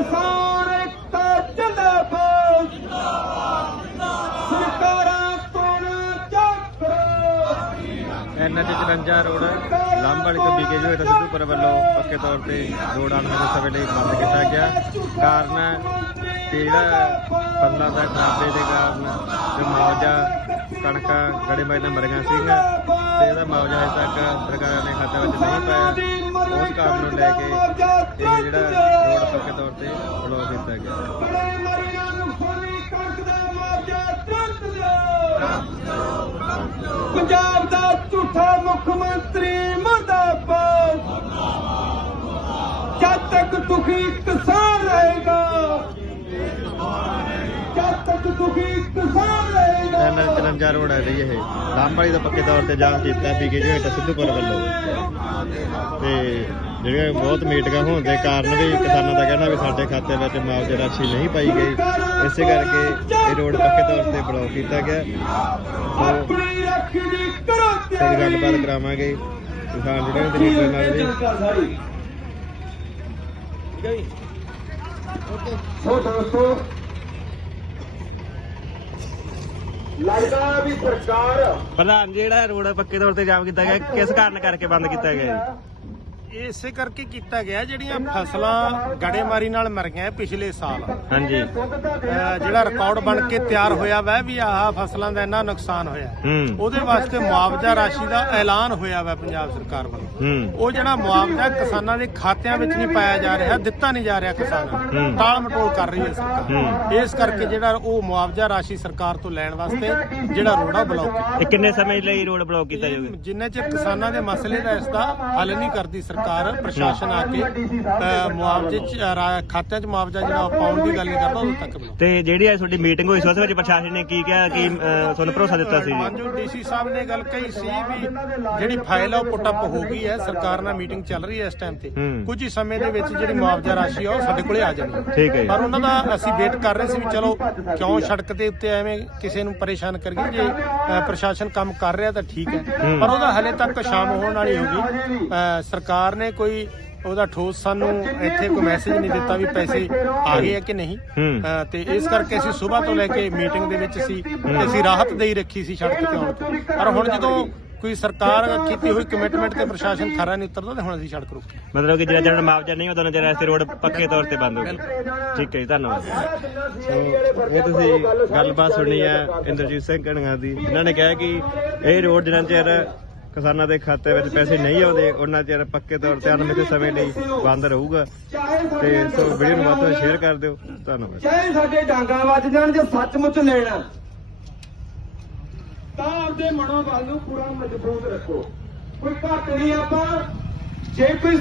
ਕਿਸਾਨ ਇਕਤਾ ਜਿੰਦਾਬਾਦ। ਜਿੰਦਾਬਾਦ ਜਿੰਦਾਬਾਦ ਸਰਕਾਰਾਂ ਕੋਲ ਚੱਕਰੋ। ਐਨਐਚ 54 ਰੋਡ ਲਾਂਬੜ ਤੋਂ ਬੀਕੇਯੂ ਤੇ ਸਿੱਧੂਪੁਰ ਵੱਲੋਂ ਪੱਕੇ ਤੌਰ ਤੇ ਰੋਡ ਆਉਣ ਦੇ ਸਵੇਲੇ ਬੰਦ ਕੀਤਾ ਗਿਆ। ਕਾਰਨ ਤੇ ਜਿਹੜਾ ਪੱਲਾ ਦਾ ਕਾਬੇ ਦੇ ਕਾਰਨ ਜੋ ਮੌਜਾ ਕਣਕਾਂ ਗੜੇ ਬਾਈ ਨਾਲ ਮਰ ਗਿਆ ਸੀ ਤੇ ਇਹਦਾ ਮੌਜਾ ਅਜੇ ਤੱਕ ਸਰਕਾਰਾਂ ਨੇ ਖਾਤੇ ਵਿੱਚ ਨਹੀਂ ਪਾਇਆ। ਉਸ ਕਾਰਨ ਨੂੰ ਲੈ ਕੇ ਇਹ ਜਿਹੜਾ ਰੋਡ ਪੱਕੇ ਤੌਰ ਤੇ ਬਲੌਕ ਕੀਤਾ ਗਿਆ। ਪੰਜਾਬ ਦਾ ਝੂਠਾ ਮੁੱਖ ਮੰਤਰੀ ਰਹੇਗਾ ਚੈਨਲ 53 ਰੋਡ ਹੈ ਜੀ ਇਹ ਲਾਂਬੜੀ ਦਾ ਪੱਕੇ ਤੌਰ ਤੇ ਜਾਮ ਕੀਤਾ ਬੀਕੇ ਜੋ ਤਾਂ ਸਿੱਧੂਪੁਰ ਵੱਲੋਂ। ਤੇ ਜਿਹੜੀਆਂ ਬਹੁਤ ਮੀਟਿੰਗਾਂ ਹੋਣ ਦੇ ਕਾਰਨ ਵੀ ਕਿਸਾਨਾਂ ਦਾ ਕਹਿਣਾ ਵੀ ਸਾਡੇ ਖਾਤੇ ਵਿੱਚ ਮੁਆਵਜ਼ਾ ਰਾਸ਼ੀ ਨਹੀਂ ਪਾਈ ਗਈ। ਇਸੇ ਕਰਕੇ ਇਹ ਰੋਡ ਪੱਕੇ ਤੌਰ ਤੇ ਬਲੌਕ ਕੀਤਾ ਗਿਆ। ਸੋ ਆਪਣੀ ਰਾਖੀ ਦੀ ਕਰੋ ਫਿਰ ਗੱਲਬਾਤ ਕਰਾਵਾਂਗੇ ਕਿਸਾਨ ਸੋ ਦੋਸਤੋ ਲੱਗਦਾ ਵੀ ਸਰਕਾਰ ਪ੍ਰਧਾਨ ਜਿਹੜਾ ਰੋਡ ਪੱਕੇ ਤੌਰ ਤੇ ਜਾਮ ਕੀਤਾ ਗਿਆ, ਕਿਸ ਕਾਰਨ ਕਰਕੇ ਬੰਦ ਕੀਤਾ ਗਿਆ ਜੀ? ਇਸੇ ਕਰਕੇ ਕੀਤਾ ਗਿਆ ਜਿਹੜੀਆਂ ਫਸਲਾਂ ਗੜੇਮਾਰੀ ਨਾਲ ਮਰੀਆਂ ਹੈ ਪਿਛਲੇ ਸਾਲ। ਹਾਂਜੀ। ਅਹ ਜਿਹੜਾ ਰਿਕਾਰਡ ਬਣ ਕੇ ਤਿਆਰ ਹੋਇਆ। ਵੈ ਵੀ ਆਹ ਫਸਲਾਂ ਦਾ ਇੰਨਾ ਨੁਕਸਾਨ ਹੋਇਆ। ਹੂੰ। ਉਹਦੇ ਵਾਸਤੇ ਮੁਆਵਜ਼ਾ ਰਾਸ਼ੀ ਦਾ ਐਲਾਨ ਹੋਇਆ ਵੈ ਪੰਜਾਬ ਸਰਕਾਰ ਵੱਲੋਂ। ਹੂੰ। ਉਹ ਜਿਹੜਾ ਮੁਆਵਜ਼ਾ ਕਿਸਾਨਾਂ ਦੇ ਖਾਤਿਆਂ ਵਿੱਚ ਨਹੀਂ ਪਾਇਆ ਜਾ ਰਿਹਾ ਦਿੱਤਾ ਨਹੀਂ ਜਾ ਰਿਹਾ ਕਿਸਾਨਾਂ ਨੂੰ। ਟਾਲ ਮਟੋਲ ਕਰ ਰਹੀ ਹੈ ਸਰਕਾਰ। ਇਸ ਕਰਕੇ ਜਿਹੜਾ ਉਹ ਮੁਆਵਜ਼ਾ ਰਾਸ਼ੀ ਸਰਕਾਰ ਤੋਂ ਲੈਣ ਵਾਸਤੇ ਜਿਹੜਾ ਰੋੜਾ ਬਲੌਕ ਕੀਤਾ। ਇਹ ਕਿੰਨੇ ਸਮੇਂ ਲਈ ਰੋਡ ਬਲੌਕ ਕੀਤਾ ਜਾਊਗਾ? ਜਿੰਨੇ ਚਿਰ ਕਿਸਾਨਾਂ ਦੇ ਮਸਲੇ ਦਾ ਇਸ ਦਾ ਹੱਲ ਨਹੀਂ ਕਰਦੀ ਸਰਕਾਰ। ਪ੍ਰਸ਼ਾਸਨ ਆ ਕੇ ਅਹ, ਮੁਆਵਜ਼ੇ ਚ ਰਾ- ਖਾਤਿਆਂ 'ਚ ਮੁਆਵਜ਼ਾ ਜਿਹੜਾ ਪਾਉਣ ਦੀ ਗੱਲ ਨਹੀਂ ਕਰਦਾ ਉਦੋਂ ਤੱਕ ਤੇ ਜਿਹੜੀ ਅੱਜ ਤੁਹਾਡੀ ਮੀਟਿੰਗ ਹੋਈ ਸੀ ਉਸ ਵਿੱਚ ਪ੍ਰਸ਼ਾਸਨ ਨੇ ਕੀ ਕਿਹਾ ਕਿ ਅਹ, ਤੁਹਾਨੂੰ ਭਰੋਸਾ ਦਿੱਤਾ ਸੀ ਜੀ? ਮਾਨਜੋ ਡੀਸੀ ਸਾਹਿਬ ਨੇ ਗੱਲ ਕਹੀ ਸੀ ਵੀ ਜਿਹੜੀ ਫਾਈਲ ਆ ਉਹ ਪੁੱਟ ਅਪ ਹੋ ਗਈ ਹੈ ਸਰਕਾਰ ਨਾਲ ਮੀਟਿੰਗ ਚੱਲ ਰਹੀ ਹੈ ਇਸ ਟਾਈਮ ਤੇ। ਹੂੰ। ਕੁਝ ਹੀ ਸਮੇਂ ਦੇ ਵਿੱਚ ਜਿਹੜੀ ਮੁਆਵਜ਼ਾ ਰਾਸ਼ੀ ਆ ਉਹ ਸਾਡੇ ਕੋਲੇ ਆ ਜਾਣੀ ਹੈ। ਠੀਕ ਹੈ ਜੀ। ਪਰ ਉਹਨਾਂ ਦਾ ਅਸੀਂ ਵੇਟ ਕਰ ਰਹੇ ਸੀ ਵੀ ਚਲੋ ਕਿਉਂ ਸੜਕ ਦੇ ਉੱਤੇ ਐਵੇਂ ਕਿਸੇ ਨੂੰ ਪਰੇਸ਼ਾਨ ਕਰੀਏ ਜੇ ਪ੍ਰਸ਼ਾਸਨ ਕੰਮ ਕਰ ਰਿਹਾ ਤਾਂ ਠੀਕ ਹੈ। ਹੂੰ। ਪਰ ਉਹਦਾ ਹਲੇ ਤੱਕ ਸ਼ਾਮ ਹੋਣ ਵਾਲੀ ਹੋਗੀ ਅਹ, ਸਰਕਾਰ ਨੇ ਕੋਈ ਉਹਦਾ ਠੋਸ ਸਾਨੂੰ ਇੱਥੇ ਕੋਈ ਮੈਸੇਜ ਨਹੀਂ ਦਿੱਤਾ ਵੀ ਪੈਸੇ ਆ ਗਏ ਆ ਕਿ ਨਹੀਂ। ਤੇ ਇਸ ਕਰਕੇ ਅਸੀਂ ਸਵੇਰ ਤੋਂ ਲੈ ਕੇ ਮੀਟਿੰਗ ਦੇ ਵਿੱਚ ਸੀ ਤੇ ਅਸੀਂ ਰਾਹਤ ਦੇਈ ਰੱਖੀ ਸੀ ਸੜਕ ਤੇ ਆਉਣ ਤੋਂ ਪਰ ਹੁਣ ਜਦੋਂ ਕੋਈ ਸਰਕਾਰ ਕੀਤੀ ਹੋਈ ਕਮਿਟਮੈਂਟ ਤੇ ਪ੍ਰਸ਼ਾਸਨ ਖਰਾ ਨਹੀਂ ਉਤਰਦਾ ਤੇ ਹੁਣ ਅਸੀਂ ਸੜਕ ਰੋਕੀ ਮਤਲਬ ਕਿ ਜਿਹੜਾ ਜਿਹੜਾ ਮੁਆਵਜ਼ਾ ਨਹੀਂ ਉਦੋਂ ਜਿਹੜਾ ਇਸ ਰੋਡ ਪੱਕੇ ਤੌਰ ਤੇ ਬੰਦ ਹੋ ਗਿਆ ਠੀਕ ਹੈ ਜੀ ਧੰਨਵਾਦ। ਸੋ ਇਹ ਤੁਸੀਂ ਗੱਲਬਾਤ ਸੁਣੀ ਹੈ ਇੰਦਰਜੀਤ ਸਿੰਘ ਕਣਗਾ ਦੀ। ਇਹਨਾਂ ਨੇ ਕਿਹਾ ਕਿ ਇਹ ਰੋਡ ਜਿੰਨਾ ਚਿਰ ਕਿਸਾਨਾਂ ਦੇ ਖਾਤੇ ਵਿੱਚ ਪੈਸੇ ਨਹੀਂ ਆਉਂਦੇ, ਉਹਨਾਂ ਚਿਰ ਪੱਕੇ ਤੌਰ ਤੇ ਅਨਮਿਤ ਸਮੇਂ ਲਈ ਬੰਦ ਰਹੂਗਾ। ਤੇ ਸੋ ਵੀਡੀਓ ਨੂੰ ਵੱਧ ਤੋਂ ਸ਼ੇਅਰ ਕਰ ਦਿਓ। ਧੰਨਵਾਦ। ਚਾਹੇ ਸਾਡੇ ਡਾਂਗਾ ਵੱਜ ਜਾਣ ਜੇ ਸੱਚਮੁੱਚ ਲੈਣਾ, ਤਾਂ ਆਪਦੇ ਮਨੋਬਲ ਨੂੰ ਪੂਰਾ ਮਜ਼ਬੂਤ ਰੱਖੋ। ਕੋਈ ਘੱਟ ਨਹੀਂ ਆਪਾਂ, ਜੇ ਕੋਈ